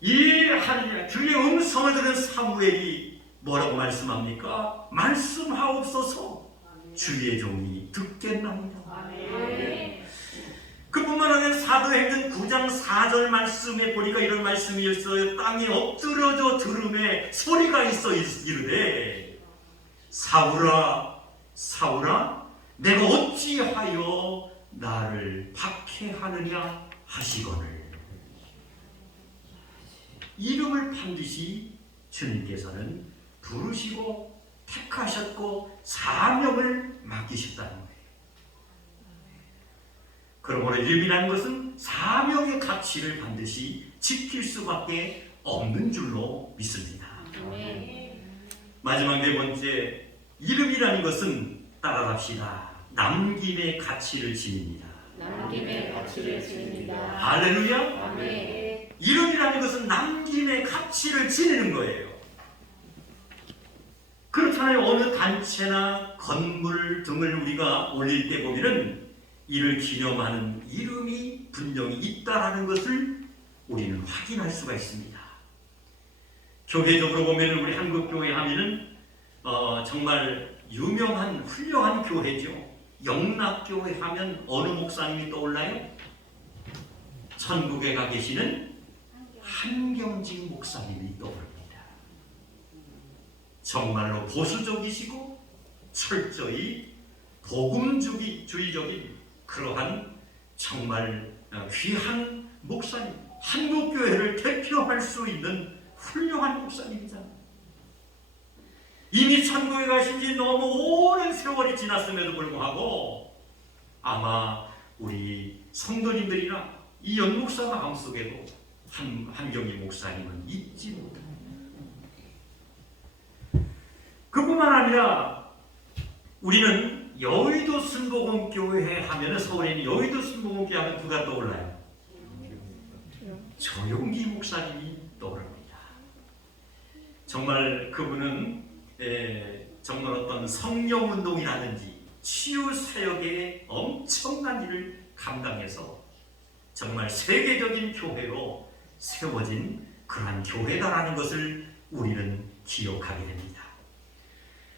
이 하나님 주의 음성을 들은 사무엘이 뭐라고 말씀합니까? 말씀하옵소서 주의 종이 듣겠나이다. 그뿐만 아니라 사도행전 9장 4절 말씀에 보니까 이런 말씀이 있어요. 땅에 엎드려져 들음에 소리가 있어 이르되 사울아 사울아 내가 어찌하여 나를 박해하느냐 하시거늘. 이름을 반드시 주님께서는 부르시고 택하셨고 사명을 맡기셨다는 거예요. 그러므로 이름이라는 것은 사명의 가치를 반드시 지킬 수밖에 없는 줄로 믿습니다. 마지막 네 번째, 이름이라는 것은 따라갑시다. 남김의 가치를 지닙니다. 남김의 가치를 지닙니다. 할렐루야. 아멘. 이름이라는 것은 남김의 가치를 지니는 거예요. 그렇잖아요. 어느 단체나 건물 등을 우리가 올릴 때 보면은 이를 기념하는 이름이 분명히 있다라는 것을 우리는 확인할 수가 있습니다. 교회적으로 보면 우리 한국교회 하면은 정말 유명한 훌륭한 교회죠. 영락교회 하면 어느 목사님이 떠올라요? 천국에 가 계시는 한경직 목사님이 떠오릅니다. 정말로 보수적이시고 철저히 복음주의적인 그러한 정말 귀한 목사님, 한국교회를 대표할 수 있는 훌륭한 목사님이다. 이미 천국에 가신 지 너무 오랜 세월이 지났음에도 불구하고 아마 우리 성도님들이나 이 연목사 마음속에도 한경희 목사님은 잊지 못합니다. 그뿐만 아니라 우리는 여의도 순복음교회 하면 서울에 있는 여의도 순복음교회 하면 누가 떠올라요? 조용기 목사님이 떠오릅니다. 정말 그분은 정말 어떤 성령운동이라든지 치유사역의 엄청난 일을 감당해서 정말 세계적인 교회로 세워진 그러한 교회다라는 것을 우리는 기억하게 됩니다.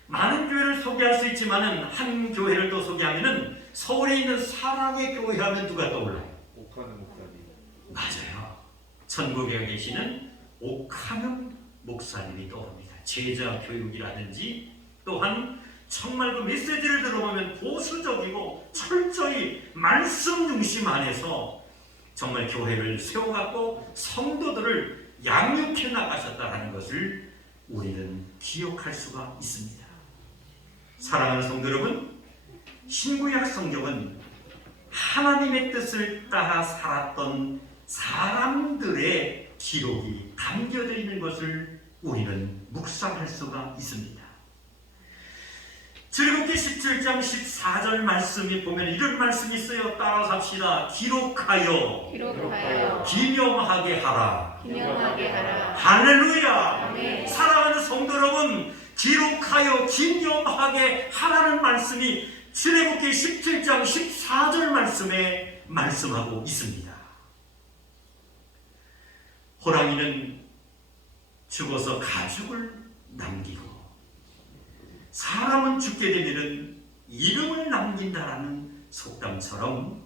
많은 교회를 소개할 수 있지만은 한 교회를 또 소개하면은 서울에 있는 사랑의 교회 하면 누가 떠올라요? 옥하는 목사님. 맞아요. 천국에 계시는 옥하는 목사님이 떠오릅니다. 제자 교육이라든지 또한 정말 그 메시지를 들어보면 보수적이고 철저히 말씀 중심 안에서 정말 교회를 세워갖고 성도들을 양육해 나가셨다는 것을 우리는 기억할 수가 있습니다. 사랑하는 성도 여러분, 신구약 성경은 하나님의 뜻을 따라 살았던 사람들의 기록이 담겨져 있는 것을 우리는 묵상할 수가 있습니다. 출애굽기 17장 14절 말씀이 보면 이런 말씀이 있어요. 따라서 합시다. 기록하여 기념하게 하라. 할렐루야. 아멘. 사랑하는 성도 여러분, 기록하여 기념하게 하라는 말씀이 출애굽기 17장 14절 말씀에 말씀하고 있습니다. 호랑이는 죽어서 가죽을 남기고 사람은 죽게 되면 이름을 남긴다라는 속담처럼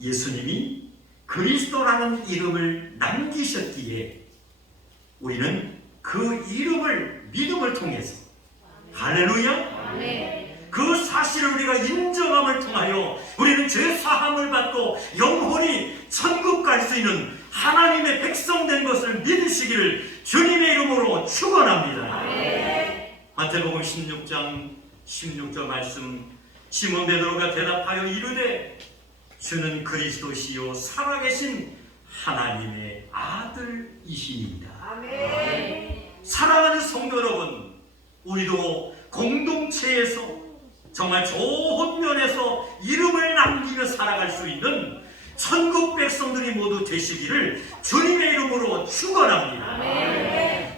예수님이 그리스도라는 이름을 남기셨기에 우리는 그 이름을 믿음을 통해서 할렐루야 그 사실을 우리가 인정함을 통하여 우리는 죄사함을 받고 영혼이 천국 갈 수 있는 하나님의 백성 된 것을 믿으시기를 주님의 이름으로 축원합니다. 마태복음 16장 16절 말씀, 시몬 베드로가 대답하여 이르되 주는 그리스도시요 살아계신 하나님의 아들이시니이다. 사랑하는 성도 여러분, 우리도 공동체에서 정말 좋은 면에서 이름을 남기며 살아갈 수 있는 천국 백성들이 모두 되시기를 주님의 이름으로 축원합니다.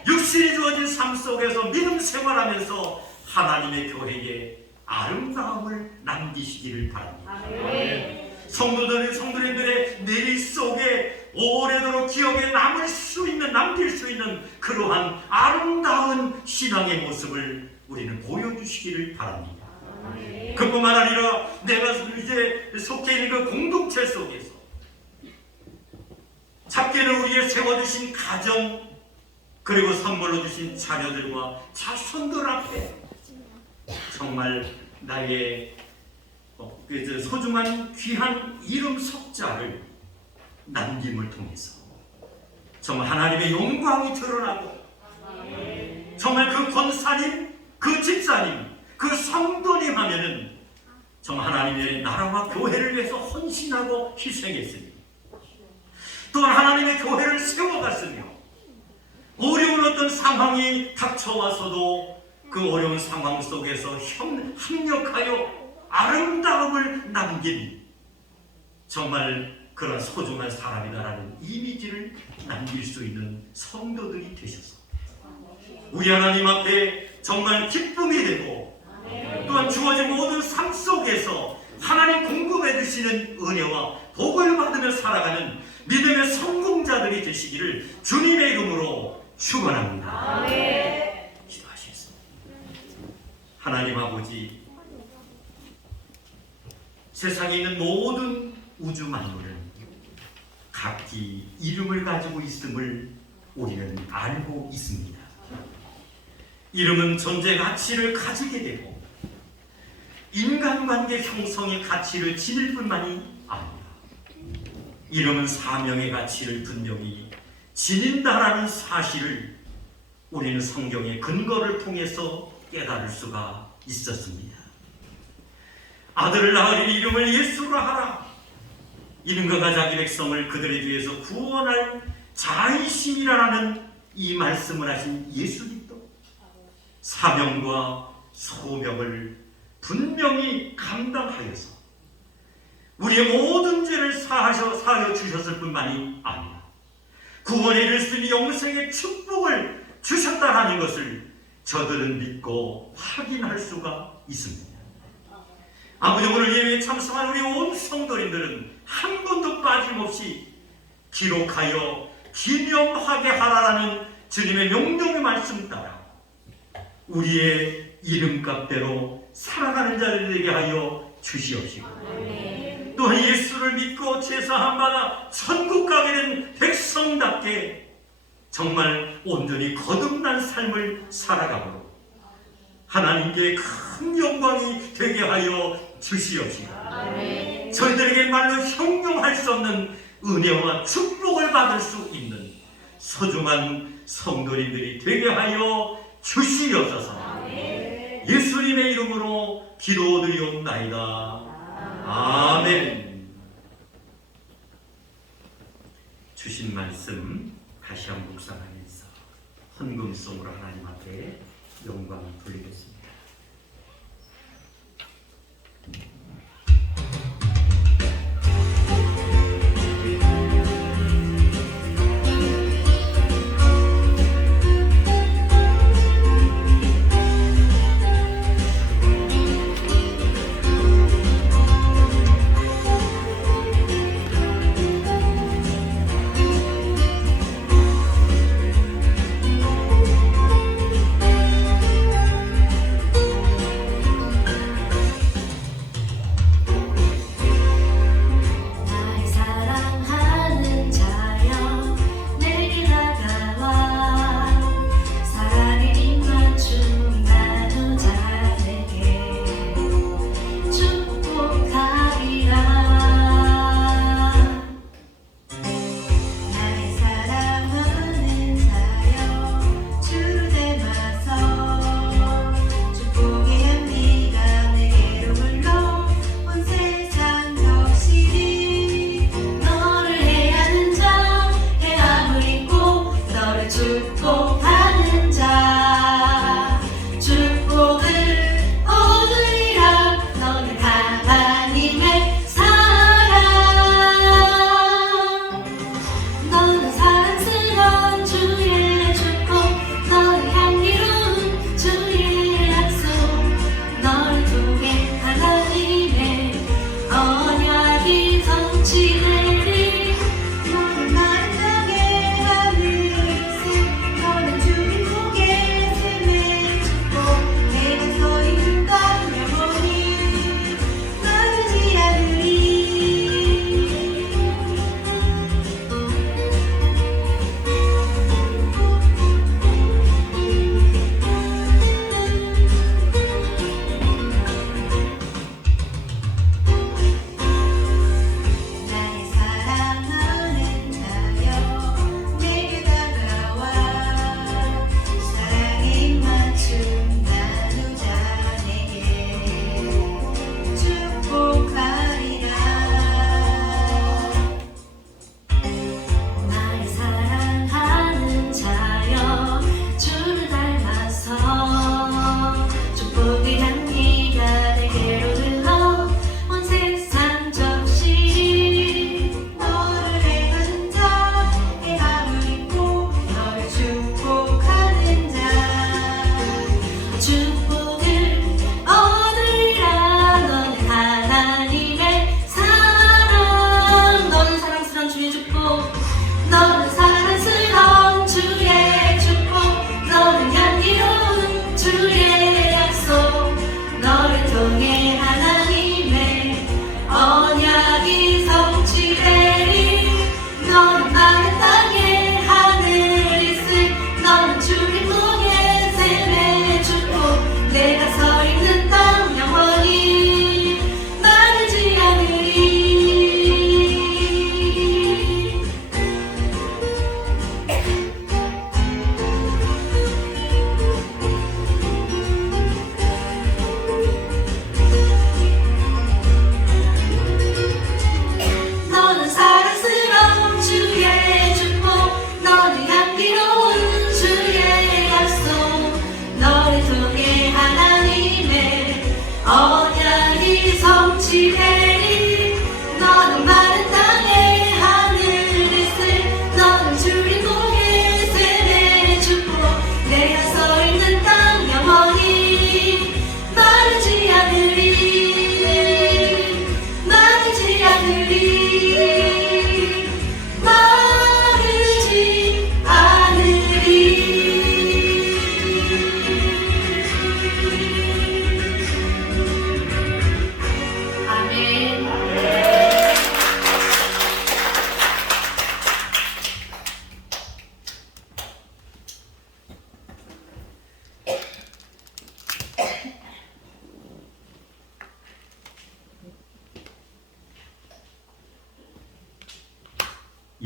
육신이 주어진 삶 속에서 믿음 생활하면서 하나님의 교회에 아름다움을 남기시기를 바랍니다. 성도님들의 내리 속에 오래도록 기억에 남길 수 있는 그러한 아름다운 신앙의 모습을 우리는 보여주시기를 바랍니다. 그뿐만 아니라 내가 이제 속해 있는 그 공동체 속에서 작게는 우리의 세워주신 가정 그리고 선물로 주신 자녀들과 자손들 앞에 정말 나의 소중한 귀한 이름 석자를 남김을 통해서 정말 하나님의 영광이 드러나고 정말 그 권사님, 그 집사님, 그 성도님 하면은 정말 하나님의 나라와 교회를 위해서 헌신하고 희생했으며 또한 하나님의 교회를 세워갔으며 어려운 어떤 상황이 닥쳐와서도 그 어려운 상황 속에서 협력하여 아름다움을 남긴 정말 그런 소중한 사람이다라는 이미지를 남길 수 있는 성도들이 되셔서 우리 하나님 앞에 정말 기쁨이 되고 또한 주어진 모든 삶 속에서 하나님 공급해 주시는 은혜와 복을 받으며 살아가는 믿음의 성공자들이 되시기를 주님의 이름으로 축원합니다. 기도하시겠습니다. 하나님 아버지, 세상에 있는 모든 우주 만물은 각기 이름을 가지고 있음을 우리는 알고 있습니다. 이름은 존재 가치를 가지게 되고 인간관계 형성의 가치를 지닐 뿐만이 아니라 이름은 사명의 가치를 분명히 지닌다라는 사실을 우리는 성경의 근거를 통해서 깨달을 수가 있었습니다. 아들을 낳으리니 이름을 예수라 하라. 이는 그가 자기 백성을 그들의 죄에서 구원할 자이심이라는 이 말씀을 하신 예수님도 사명과 소명을 분명히 감당하여서 우리의 모든 죄를 사하여 주셨을 뿐만이 아니라 구원에 이를 수 있는 영생의 축복을 주셨다는 것을 저들은 믿고 확인할 수가 있습니다. 아버지, 오늘 예배에 참석한 우리 온 성도님들은 한 번도 빠짐없이 기록하여 기념하게 하라라는 주님의 명령의 말씀 따라 우리의 이름값대로 살아가는 자를 되게 하여 주시옵시고 또한 예수를 믿고 제사함 받아 천국 가게 된 백성답게 정말 온전히 거듭난 삶을 살아가므로 하나님께 큰 영광이 되게 하여 주시옵시고 아멘. 저희들에게 말로 형용할 수 없는 은혜와 축복을 받을 수 있는 소중한 성도님들이 되게 하여 주시옵소서. 예수님의 이름으로 기도드리옵나이다. 아멘. 주신 말씀 다시 한번 묵상하면서 헌금송으로 하나님 앞에 영광을 돌리겠습니다.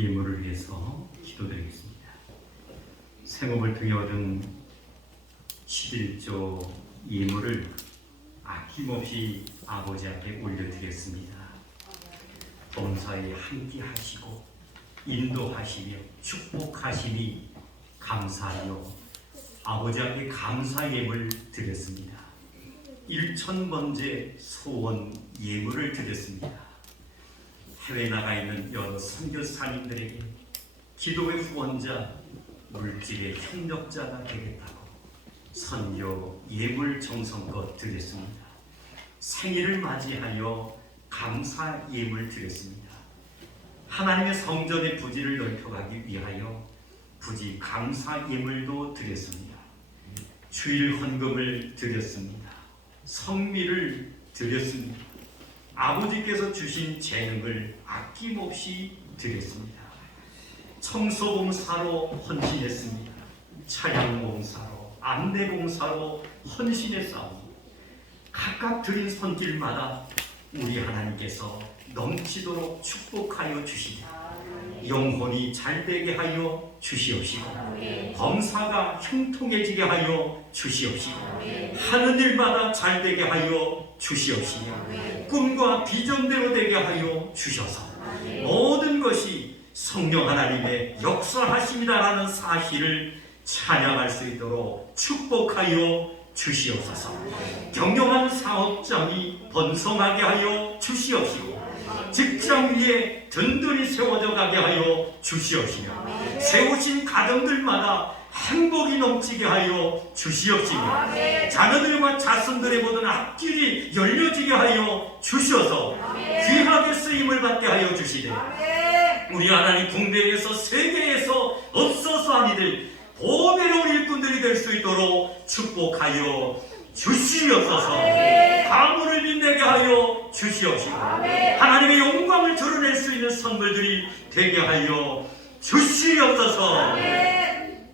예물을 위해서 기도드리겠습니다. 생업을 통해 얻은 11조 예물을 아낌없이 아버지 앞에 올려드렸습니다. 범사에 함께 하시고 인도하시며 축복하시니 감사하여 아버지 앞에 감사 예물 드렸습니다. 1000번째 소원 예물을 드렸습니다. 해외 나가 있는 여러 선교사님들에게 기도의 후원자, 물질의 협력자가 되겠다고 선교 예물 정성껏 드렸습니다. 생일을 맞이하여 감사 예물 드렸습니다. 하나님의 성전의 부지를 넓혀가기 위하여 부지 감사 예물도 드렸습니다. 주일 헌금을 드렸습니다. 성미를 드렸습니다. 아버지께서 주신 재능을 아낌없이 드렸습니다. 청소봉사로 헌신했습니다. 차량봉사로, 안내봉사로 헌신했사옵니다. 각각 드린 손길마다 우리 하나님께서 넘치도록 축복하여 주시니 영혼이 잘되게 하여 주시옵시고 범사가 형통해지게 하여 주시옵시고 하는 일마다 잘되게 하여 주시옵시며 꿈과 비전대로 되게 하여 주셔서 모든 것이 성령 하나님의 역사하심이다라는 사실을 찬양할 수 있도록 축복하여 주시옵소서. 경영한 사업장이 번성하게 하여 주시옵시고 직장 위에 든든히 세워져 가게 하여 주시옵시며 세우신 가정들마다 행복이 넘치게 하여 주시옵시며 자녀들과 자손들의 모든 앞길이 열려지게 하여 주셔서 귀하게 쓰임을 받게 하여 주시되 우리 하나님 국내에서 세계에서 없어서 아니들 보배로운 일꾼들이 될 수 있도록 축복하여 주시옵소서. 가문을 빛내게 하여 주시옵시고 하나님의 영광을 드러낼 수 있는 선물들이 되게 하여 주시옵소서.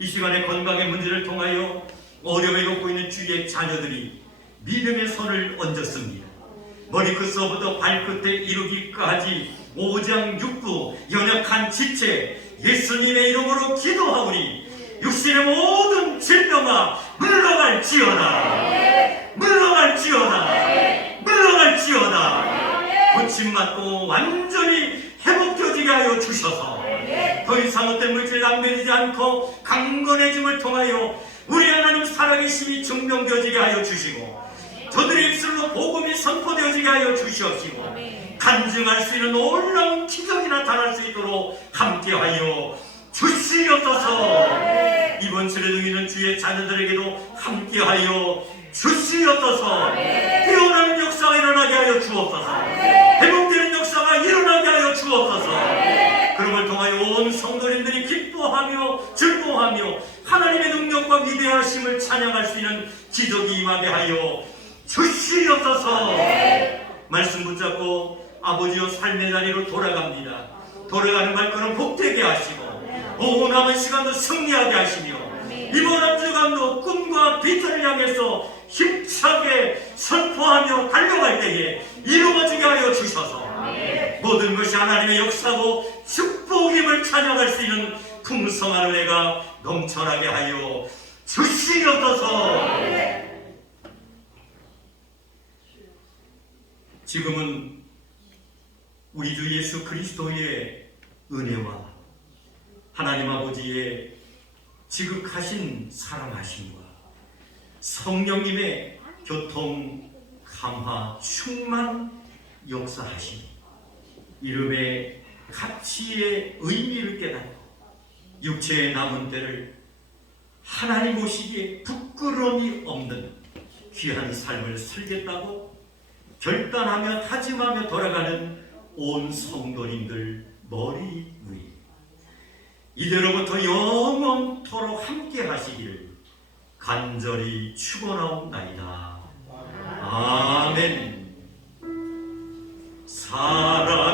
이 시간에 건강의 문제를 통하여 어려움을 겪고 있는 주의 자녀들이 믿음의 손을 얹었습니다. 머리끝서부터 발끝에 이르기까지 오장육부 연약한 지체 예수님의 이름으로 기도하오니 육신의 모든 질병아 물러갈지어다. 물러갈지어다. 물러갈지어다. 고침받고 완전히 회복되어지게 하여 주셔서 더 이상 어떤 물질 낭비되지 않고 강건해짐을 통하여 우리 하나님 살아계심이 증명되어지게 하여 주시고 저들의 입술로 복음이 선포되어지게 하여 주시옵시고 간증할 수 있는 놀라운 기적이 나타날 수 있도록 함께하여 주시옵소서. 이번 주를 누리는 주의 자녀들에게도 함께하여 주시옵소서. 깨어나는 역사가 일어나게 하여 주옵소서. 회복되는 역사가 일어나게 하여 주옵소서. 그럼을 통하여 온 성도님들이 기뻐하며 즐거워하며 하나님의 능력과 위대하심을 찬양할 수 있는 기적이 임하게 하여 주시옵소서. 말씀 붙잡고 아버지여 삶의 자리로 돌아갑니다. 돌아가는 발걸음 복되게 하시고 오 남은 시간도 승리하게 하시며 이번 한 주간도 꿈과 비전을 향해서 힘차게 선포하며 달려갈 때에 이루어지게 하여 주셔서 모든 것이 하나님의 역사고 축복임을 찬양할 수 있는 풍성한 은혜가 넘쳐나게 하여 주시옵소서. 지금은 우리 주 예수 그리스도의 은혜와 하나님 아버지의 지극하신 사랑하심과 성령님의 교통, 감화, 충만 역사하심 이름의 가치의 의미를 깨닫고 육체의 남은 때를 하나님 오시기에 부끄러움이 없는 귀한 삶을 살겠다고 결단하며 다짐하며 돌아가는 온 성도님들 머리 위에 이대로부터 영원토록 함께 하시기를 간절히 축원하옵나이다. 아멘. 사랑